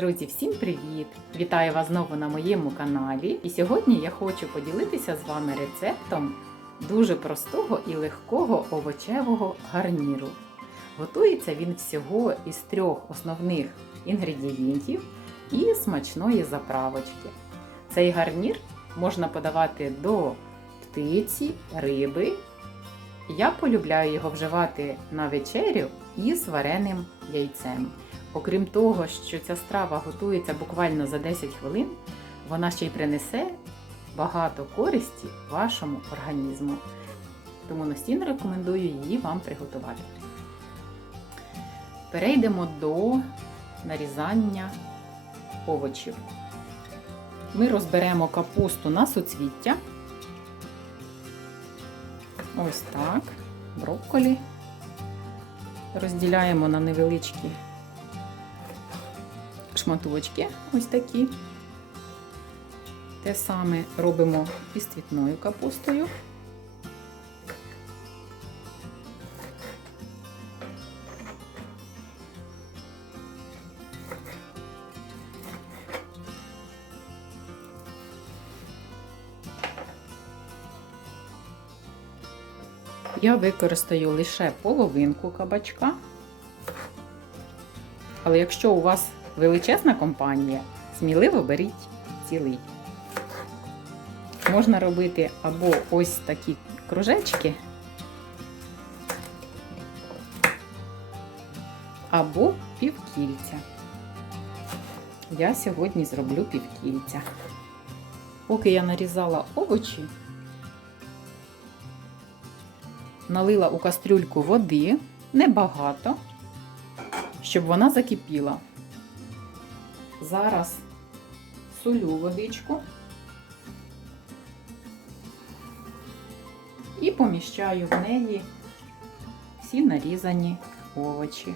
Друзі, всім привіт! Вітаю вас знову на моєму каналі. І сьогодні я хочу поділитися з вами рецептом дуже простого і легкого овочевого гарніру. Готується він всього із трьох основних інгредієнтів і смачної заправочки. Цей гарнір можна подавати до птиці, риби. Я полюбляю його вживати на вечерю із вареним яйцем. Окрім того, що ця страва готується буквально за 10 хвилин, вона ще й принесе багато користі вашому організму. Тому настійно рекомендую її вам приготувати. Перейдемо до нарізання овочів. Ми розберемо капусту на суцвіття. Ось так. Брокколі розділяємо на невеличкі шматочки, ось такі. Те саме робимо із цвітною капустою. Я використаю лише половинку кабачка. Але якщо у вас величезна компанія, сміливо беріть цілий. Можна робити або ось такі кружечки, або півкільця. Я сьогодні зроблю півкільця. Поки я нарізала овочі, налила у кастрюльку води небагато, щоб вона закипіла. Зараз солю водичку і поміщаю в неї всі нарізані овочі.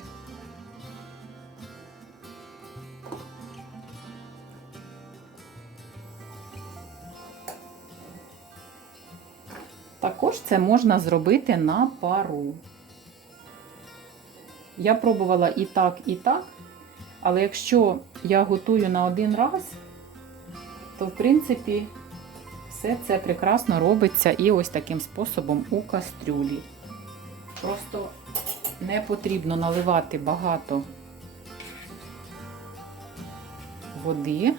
Також це можна зробити на пару. Я пробувала і так, і так. Але якщо я готую на один раз, то в принципі все це прекрасно робиться і ось таким способом у кастрюлі. Просто не потрібно наливати багато води.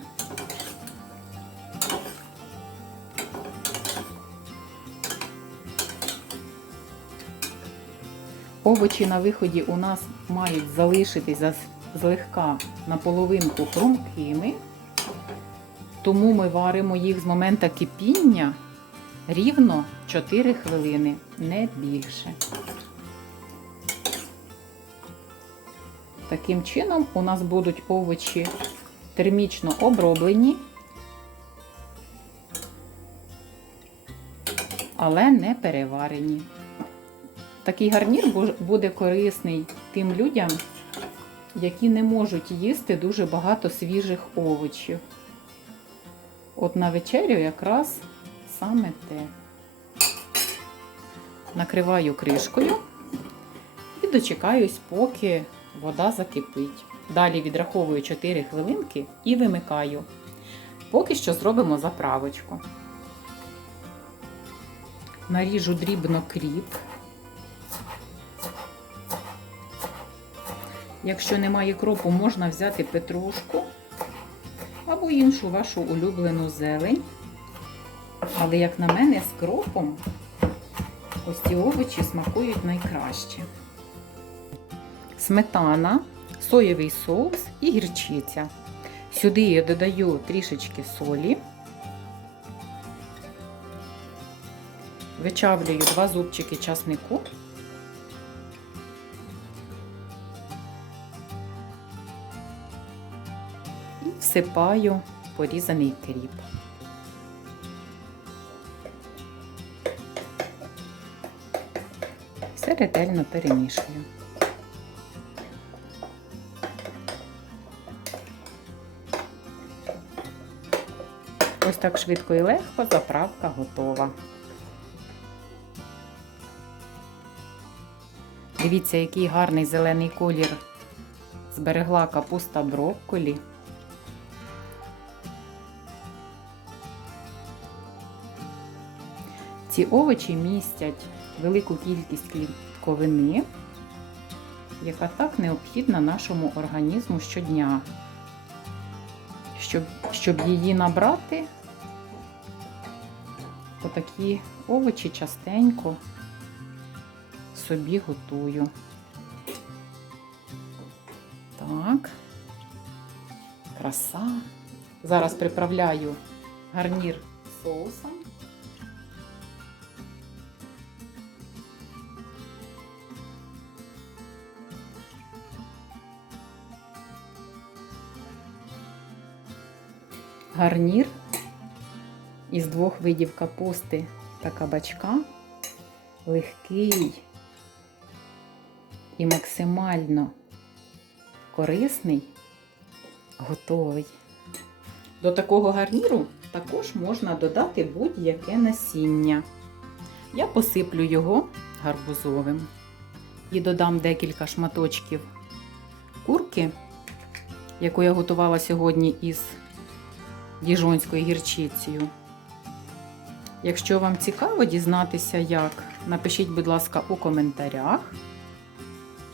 Овочі на виході у нас мають залишитися злегка наполовинку хрумкими, тому ми варимо їх з моменту кипіння рівно 4 хвилини, не більше. Таким чином у нас будуть овочі термічно оброблені, але не переварені. Такий гарнір буде корисний тим людям, які не можуть їсти дуже багато свіжих овочів. От на вечерю якраз саме те. Накриваю кришкою і дочекаюсь, поки вода закипить. Далі відраховую 4 хвилинки і вимикаю. Поки що зробимо заправочку. Наріжу дрібно кріп. Якщо немає кропу, можна взяти петрушку або іншу вашу улюблену зелень. Але, як на мене, з кропом ось ці овочі смакують найкраще. Сметана, соєвий соус і гірчиця. Сюди я додаю трішечки солі. Вичавлюю два зубчики часнику. Всипаю порізаний кріп. Все ретельно перемішую. Ось так швидко і легко заправка готова. Дивіться, який гарний зелений колір зберегла капуста брокколі. Ці овочі містять велику кількість клітковини, яка так необхідна нашому організму щодня. Щоб, щоб її набрати, отакі овочі частенько собі готую. Так, краса. Зараз приправляю гарнір соусом. Гарнір із двох видів капусти та кабачка легкий і максимально корисний, готовий. До такого гарніру також можна додати будь-яке насіння. Я посиплю його гарбузовим і додам декілька шматочків курки, яку я готувала сьогодні із діжонською гірчицею. Якщо вам цікаво дізнатися, як, напишіть, будь ласка, у коментарях,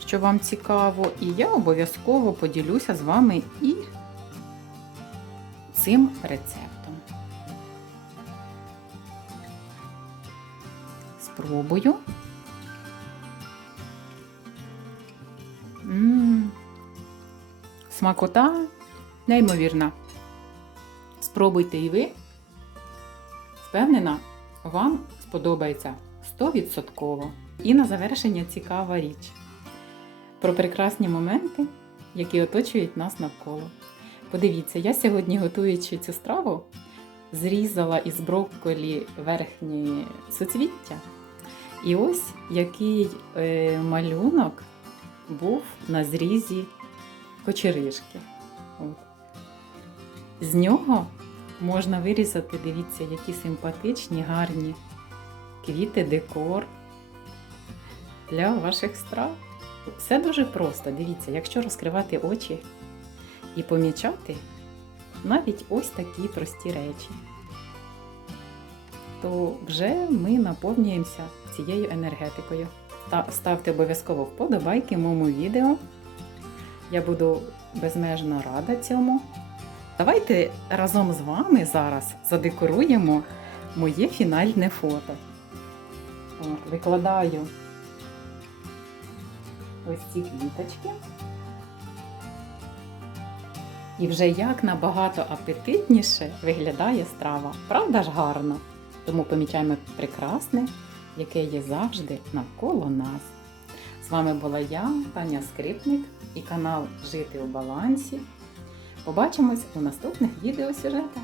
що вам цікаво, і я обов'язково поділюся з вами і цим рецептом. Спробую. М-м-м. Смакота неймовірна. Спробуйте і ви. Впевнена, вам сподобається 100%. І на завершення цікава річ про прекрасні моменти, які оточують нас навколо. Подивіться, я сьогодні, готуючи цю страву, зрізала із брокколі верхні суцвіття. І ось який е, малюнок був на зрізі кочеришки. З нього можна вирізати, дивіться, які симпатичні, гарні квіти, декор для ваших страв. Все дуже просто. Дивіться, якщо розкривати очі і помічати навіть ось такі прості речі, то вже ми наповнюємося цією енергетикою. Та ставте обов'язково вподобайки моєму відео. Я буду безмежно рада цьому. Давайте разом з вами зараз задекоруємо моє фінальне фото. Викладаю ось ці квіточки. І вже як набагато апетитніше виглядає страва. Правда ж гарно? Тому помічаємо прекрасне, яке є завжди навколо нас. З вами була я, Таня Скрипник і канал Жити у балансі. Побачимось у наступних відеосюжетах.